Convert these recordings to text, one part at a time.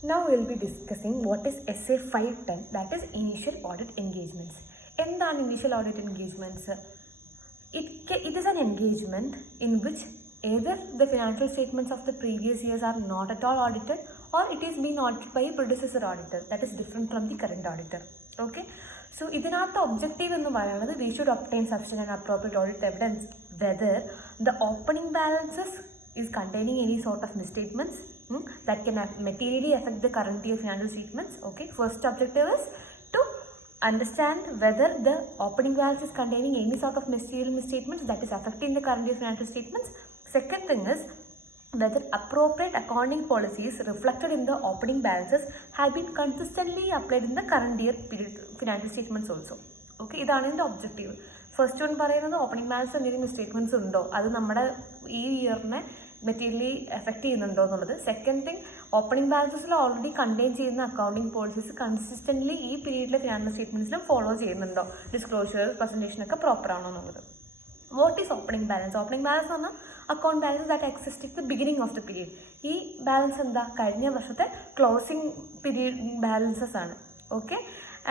Now we will be discussing what is SA 510, that is initial audit engagements. എന്താണ് initial audit engagements? It is an engagement in which either the financial statements of the previous years are not at all audited or it is being audited by a predecessor auditor that is different from the current auditor. Okay, so ഇതിനകത്ത് objective എന്ന് പറയുന്നത് we should obtain sufficient and appropriate audit evidence whether the opening balances is containing any sort of misstatements that can materially affect the current year financial statements. Okay, first objective is to understand whether the opening balance is containing any sort of material misstatements that is affecting the current year financial statements. Second thing is whether appropriate accounting policies reflected in the opening balances have been consistently applied in the current year financial statements also. Okay, ഇതാണ് ഇതിൻ്റെ objective. First one പറയുന്നത് opening balance എന്തെങ്കിലും മിസ്റ്റേക്ക്മെൻറ്റ്സ് ഉണ്ടോ, അത് നമ്മുടെ ഈ ഇയറിനെ materially effect ചെയ്യുന്നുണ്ടോ എന്നുള്ളത്. സെക്കൻഡ് തിങ്, ഓപ്പണിംഗ് ബാലൻസസിൽ ഓൾറെഡി കണ്ടെയ്ൻ ചെയ്യുന്ന അക്കൗണ്ടിങ് പോളിസീസ് കൺസിസ്റ്റൻ്റ്ലി ഈ പീരീഡിലെ ഫിനാൻഷ്യൽ സ്റ്റേറ്റ്മെൻറ്റ്സിലും ഫോളോ ചെയ്യുന്നുണ്ടോ, ഡിസ്ക്ലോഷർ പ്രസൻറ്റേഷനൊക്കെ പ്രോപ്പർ ആണോ എന്നുള്ളത്. What is opening balance? Opening balance എന്ന് പറഞ്ഞാൽ account balance that exist at the beginning of the period. ഈ ബാലൻസ് എന്താ, കഴിഞ്ഞ വർഷത്തെ ക്ലോസിംഗ് പീരീഡ് ബാലൻസസ് ആണ്. Okay,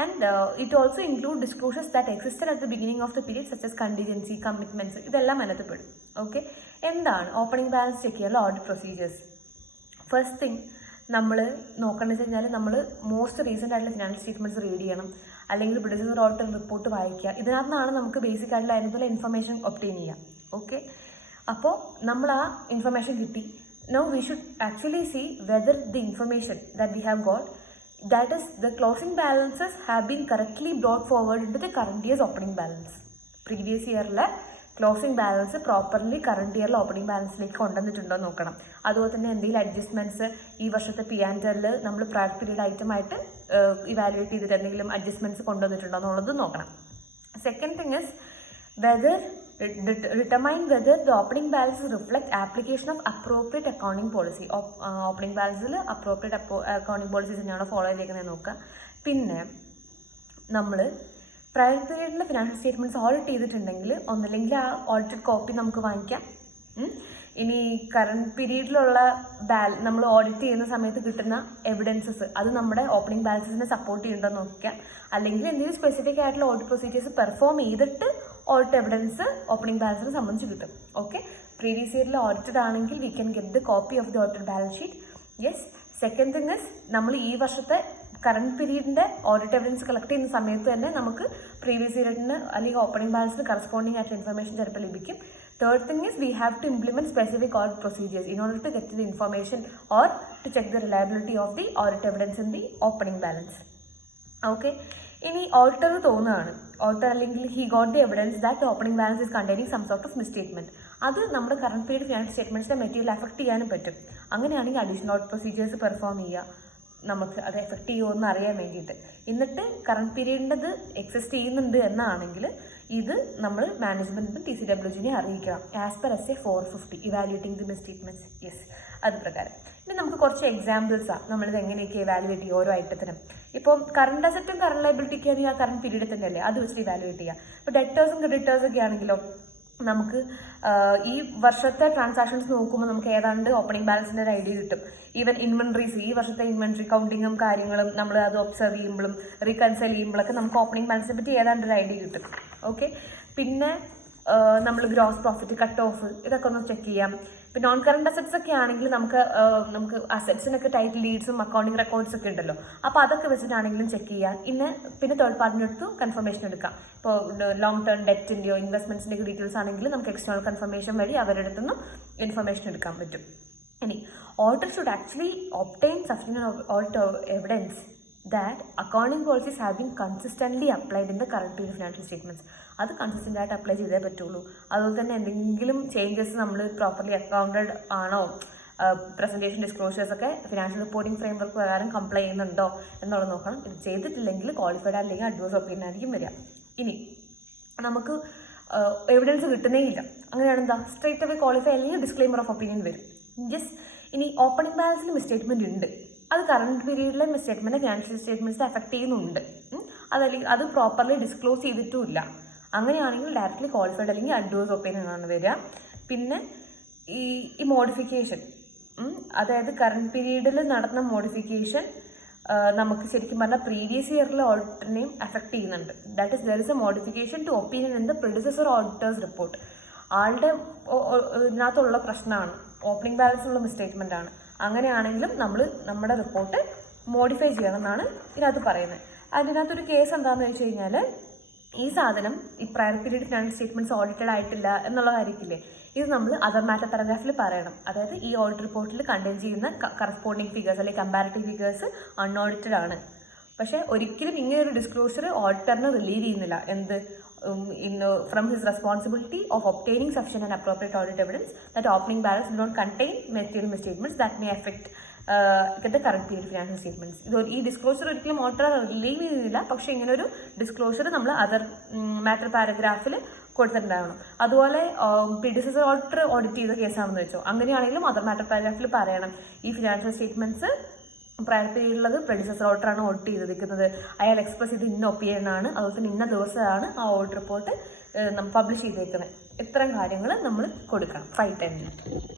and it also include disclosures that existed at the beginning of the period such as contingency, commitments, ഇതെല്ലാം അതിനകത്ത് പെടും. Okay, എന്താണ് opening balance check ചെയ്യാനുള്ള ഓഡിറ്റ് പ്രൊസീജിയേഴ്സ്? ഫസ്റ്റ് തിങ് നമ്മൾ നോക്കേണ്ടത് വെച്ച് കഴിഞ്ഞാൽ നമ്മൾ മോസ്റ്റ് റീസെൻ്റ് ആയിട്ടുള്ള ഫിനാൻഷ്യൽ സ്റ്റേറ്റ്മെൻറ്റ്സ് റീഡ് ചെയ്യണം, അല്ലെങ്കിൽ predecessor auditor റിപ്പോർട്ട് വായിക്കുക. ഇതിനകത്താണ് നമുക്ക് ബേസിക് ആയിട്ടുള്ള അതിനുള്ള ഇൻഫർമേഷൻ ഒബ്റ്റെയിൻ ചെയ്യാം. ഓക്കെ, അപ്പോൾ നമ്മൾ ആ ഇൻഫർമേഷൻ കിട്ടി. Now we should actually see whether the information that we have got, that is the closing balances have been correctly brought forward into the current year's opening balance. Previous yearലെ closing balance properly current ഇയറിൽ opening ബാലൻസിലേക്ക് കൊണ്ടുവന്നിട്ടുണ്ടോ എന്ന് നോക്കണം. അതുപോലെ തന്നെ എന്തെങ്കിലും adjustments ഈ വർഷത്തെ P&L നമ്മൾ പ്രയർ പീരീഡ് ഐറ്റമായിട്ട് ഇവാലുവേറ്റ് ചെയ്തിട്ട് എന്തെങ്കിലും അഡ്ജസ്റ്റ്മെൻറ്റ്സ് കൊണ്ടുവന്നിട്ടുണ്ടോ എന്നുള്ളത് നോക്കണം. Second thing is whether determine whether the opening balances reflect application of appropriate accounting policy. ഓപ്പണിംഗ് ബാലൻസിൽ അപ്രോപ്രിയേറ്റ് അക്കൗണ്ടിങ് പോളിസീസ് തന്നെയാണ് ഫോളോ ചെയ്തേക്കുന്നത് നോക്കുക. പിന്നെ നമ്മൾ പ്രയർ പീരീഡിൽ ഫിനാൻഷ്യൽ സ്റ്റേറ്റ്മെൻറ്റ്സ് ഓഡിറ്റ് ചെയ്തിട്ടുണ്ടെങ്കിൽ ഒന്നല്ലെങ്കിൽ ആ ഓഡിറ്റഡ് കോപ്പി നമുക്ക് വാങ്ങിക്കാം. ഇനി കറണ്ട് പീരീഡിലുള്ള നമ്മൾ ഓഡിറ്റ് ചെയ്യുന്ന സമയത്ത് കിട്ടുന്ന എവിഡൻസസ് അത് നമ്മുടെ ഓപ്പണിംഗ് ബാലൻസിനെ സപ്പോർട്ട് ചെയ്യുന്നുണ്ടോ നോക്കാം. അല്ലെങ്കിൽ എന്തെങ്കിലും സ്പെസിഫിക് ആയിട്ടുള്ള ഓഡിറ്റ് പ്രൊസീജിയേഴ്സ് പെർഫോം ചെയ്തിട്ട് ഓഡിറ്റ് എവിഡൻസ് ഓപ്പണിംഗ് ബാലൻസിനെ സംബന്ധിച്ച് കിട്ടും. ഓക്കെ, പ്രീവിയസ് ഇയറിൽ ഓഡിറ്റഡ് ആണെങ്കിൽ we can get the copy of the audited balance sheet. Yes, second thing is നമ്മൾ ഈ വർഷത്തെ കറണ്ട് പീരീഡിൻ്റെ ഓഡിറ്റ് എവിഡൻസ് കളക്ട് ചെയ്യുന്ന സമയത്ത് തന്നെ നമുക്ക് പ്രീവിയസ് ഇയറിന് അല്ലെങ്കിൽ ഓപ്പണിംഗ് ബാലൻസിന് കറസ്പോണ്ടിങ് ആയിട്ടുള്ള ഇൻഫർമേഷൻ ചിലപ്പോൾ ലഭിക്കും. Third thing is we have to implement specific audit procedures in order to get the information or to check the reliability of the audit evidence in the opening balance. Okay, ഇനി auditor തോന്നുകയാണ്, auditor അല്ലെങ്കിൽ he got the evidence that the opening balance is containing some sort of misstatement. അത് നമ്മുടെ current period financial സ്റ്റേറ്റ്മെൻറ്റ്സിൻ്റെ material effect ചെയ്യാനും പറ്റും. അങ്ങനെയാണെങ്കിൽ additional audit procedures perform ചെയ്യുക, നമുക്ക് അത് എഫക്ട് ചെയ്യുമോ എന്ന് അറിയാൻ വേണ്ടിയിട്ട്. എന്നിട്ട് കറണ്ട് പീരീഡിൻ്റെത് എക്സിസ്റ്റ് ചെയ്യുന്നുണ്ട് എന്നാണെങ്കിൽ ഇത് നമ്മൾ മാനേജ്മെൻറ്റിനും TCWG അറിയിക്കണം as per SA 450 evaluating the misstatements. Yes, അത് പ്രകാരം. ഇനി നമുക്ക് കുറച്ച് എക്സാമ്പിൾസാണ് നമ്മളിത് എങ്ങനെയൊക്കെ ഇവാലുവേറ്റ് ചെയ്യും ഓരോ ഐറ്റത്തിനും. ഇപ്പം കറണ്ട് അസറ്റും കറണ്ട് ലയബിലിറ്റിക്ക് ആണെങ്കിൽ ആ കറണ്ട് പീരീഡിൽ തന്നെയല്ലേ അത് വെച്ചിട്ട് ഇവാലുവേറ്റ് ചെയ്യുക. ഇപ്പോൾ ഡെറ്റേഴ്സും ക്രെഡിറ്റേഴ്സൊക്കെ ആണെങ്കിലോ നമുക്ക് ഈ വർഷത്തെ ട്രാൻസാക്ഷൻസ് നോക്കുമ്പോൾ നമുക്ക് ഏതാണ്ട് ഓപ്പണിംഗ് ബാലൻസിൻ്റെ ഒരു ഐഡിയ കിട്ടും. ഈവൻ ഇൻവെൻട്രീസ് ഈ വർഷത്തെ ഇൻവെൻട്രി കൗണ്ടിങ്ങും കാര്യങ്ങളും നമ്മൾ അത് ഒബ്സർവ് ചെയ്യുമ്പോഴും റീകൺസൈൽ ചെയ്യുമ്പോഴൊക്കെ നമുക്ക് ഓപ്പണിംഗ് ബാലൻസിനെ പറ്റി ഏതാണ്ട് ഒരു ഐഡിയ കിട്ടും. ഓക്കെ, പിന്നെ നമ്മൾ ഗ്രോസ് പ്രോഫിറ്റ്, കട്ട് ഓഫ് ഇതൊക്കെ ഒന്ന് ചെക്ക് ചെയ്യാം. ഇപ്പം നോൺ കറണ്ട് അസറ്റ്സ് ഒക്കെ ആണെങ്കിൽ നമുക്ക് അസറ്റ്സിനൊക്കെ ടൈറ്റിൽ ലീഡ്സും അക്കൗണ്ടിങ് റെക്കോർഡ്സ് ഒക്കെ ഉണ്ടല്ലോ, അപ്പോൾ അതൊക്കെ വെച്ചിട്ടാണെങ്കിലും ചെക്ക് ചെയ്യാം. പിന്നെ തേർഡ് പാർട്ടിൻ്റെ അടുത്ത് കൺഫർമേഷൻ എടുക്കാം. ഇപ്പോൾ ലോങ് ടേം ഡെറ്റിൻ്റെയോ ഇൻവെസ്റ്റ്മെൻറ്റ്സിൻ്റെയോ ഡീറ്റെയിൽസ് ആണെങ്കിലും നമുക്ക് എക്സ്റ്റേണൽ കൺഫർമേഷൻ വഴി അവരുടെ അടുത്തുനിന്നും ഇൻഫർമേഷൻ എടുക്കാൻ പറ്റും. ഇനി auditor should actually obtain sufficient audit evidence that accounting policies have been consistently applied in the current period financial statements. അത് കൺസിസ്റ്റൻ്റ് ആയിട്ട് അപ്ലൈ ചെയ്തേ പറ്റുള്ളൂ. അതുപോലെ തന്നെ എന്തെങ്കിലും ചേഞ്ചസ് നമ്മൾ പ്രോപ്പർലി അക്കൗണ്ടഡ് ആണോ, പ്രസൻറ്റേഷൻ ഡിസ്ക്ലോഷേഴ്സ് ഒക്കെ ഫിനാൻഷ്യൽ റിപ്പോർട്ടിംഗ് ഫ്രെയിംവർക്ക് പ്രകാരം കംപ്ലൈ ചെയ്യുന്നുണ്ടോ എന്നുള്ളത് നോക്കണം. ഇത് ചെയ്തിട്ടില്ലെങ്കിൽ ക്വാളിഫൈഡ് അല്ലെങ്കിൽ അഡ്വൈസ് ഒപ്പീനിയൻ ആയിരിക്കും വരിക. ഇനി നമുക്ക് എവിഡൻസ് കിട്ടുന്നേ ഇല്ല, അങ്ങനെയാണ് എന്താ സ്ട്രേറ്റ് അവേ ക്വാളിഫൈ അല്ലെങ്കിൽ ഡിസ്ക്ലെയിമർ ഓഫ് ഒപ്പീനിയൻ വരും. ജസ്റ്റ് ഇനി ഓപ്പണിംഗ് ബാലൻസിൽ മിസ്റ്റേറ്റ്മെൻറ്റ് ഉണ്ട്, അത് കറണ്ട് പീരീഡിലെ മിസ്റ്റേറ്റ്മെൻറ്റ് ഫിനാൻഷ്യൽ സ്റ്റേറ്റ്മെൻറ്റ്സ് എഫക്ട് ചെയ്യുന്നുണ്ട്, അതല്ലെങ്കിൽ അത് പ്രോപ്പർലി ഡിസ്ക്ലോസ് ചെയ്തിട്ടുമില്ല, അങ്ങനെയാണെങ്കിൽ ഡയറക്റ്റ്ലി ക്വാളിഫൈഡ് അല്ലെങ്കിൽ അഡ്വൈസ് ഒപ്പീനിയൻ ആണ് വരിക. പിന്നെ ഈ മോഡിഫിക്കേഷൻ അതായത് കറണ്ട് പീരീഡിൽ നടന്ന മോഡിഫിക്കേഷൻ നമുക്ക് ശരിക്കും പറഞ്ഞാൽ പ്രീവിയസ് ഇയറിലെ ഓഡിറ്റിനെയും അഫക്റ്റ് ചെയ്യുന്നുണ്ട്. That is there is a modification to opinion in the predecessor auditors report. ആളുടെ ഇതിനകത്തുള്ള പ്രശ്നമാണ്, ഓപ്പണിംഗ് ബാലൻസിലുള്ള മിസ്റ്റേറ്റ്മെൻ്റ് ആണ്. അങ്ങനെയാണെങ്കിലും നമ്മൾ നമ്മുടെ റിപ്പോർട്ട് മോഡിഫൈ ചെയ്യണം എന്നാണ് ഇതിനകത്ത് പറയുന്നത്. അതിനകത്തൊരു കേസ് എന്താണെന്ന് വെച്ച് കഴിഞ്ഞാൽ, ഈ സാധനം ഈ prayer period financial statements audited ആയിട്ടില്ല എന്നുള്ള കാര്യത്തില്ലേ, ഇത് നമ്മൾ അതർ മാറ്റർ പാരഗ്രാഫിൽ പറയണം. അതായത് ഈ ഓഡിറ്റ് റിപ്പോർട്ടിൽ കണ്ടെയ്ൻ ചെയ്യുന്ന കറസ്പോണ്ടിങ് ഫിഗേഴ്സ് അല്ലെങ്കിൽ കമ്പാരിറ്റീവ് ഫിഗേഴ്സ് അൺഓഡിറ്റഡ് ആണ്. പക്ഷേ ഒരിക്കലും ഇങ്ങനെ ഒരു ഡിസ്ക്ലോഷർ ഓഡിറ്ററിന് റിലീവ് ചെയ്യുന്നില്ല. എന്ത് from his responsibility of obtaining sufficient and appropriate audit evidence that opening balance do not contain material misstatements that may affect the current period financial statements. ഈ disclosure ഒരിക്കലും auditor relieve ചെയ്യുന്നില്ല. പക്ഷേ ഇങ്ങനെ ഒരു disclosure നമ്മൾ other matter പാരഗ്രാഫിൽ കൊടുത്തിട്ടുണ്ടാവണം. അതുപോലെ പ്രീഡിസസർ auditor audit ചെയ്ത കേസാണെന്ന് വെച്ചോ, അങ്ങനെയാണെങ്കിലും അതർ മാറ്റർ പാരഗ്രാഫിൽ പറയണം ഈ ഫിനാൻഷ്യൽ സ്റ്റേറ്റ്മെന്റ്സ് പ്രയർ പീരീഡിലുള്ളത് പ്രെഡിസസർ ഓഡിറ്ററാണ് ഓഡിറ്റ് ചെയ്തിരിക്കുന്നത്, അയാൾ എക്സ്പ്രസ് ചെയ്ത് ഇന്ന ഒപ്പീനിയനാണ്, അതുപോലെ തന്നെ ഇന്ന ദിവസമാണ് ആ ഓഡിറ്റ് റിപ്പോർട്ട് പബ്ലിഷ് ചെയ്തേക്കുന്നത്. ഇത്തരം കാര്യങ്ങൾ നമ്മൾ കൊടുക്കണം 5-10 മിനിറ്റ്.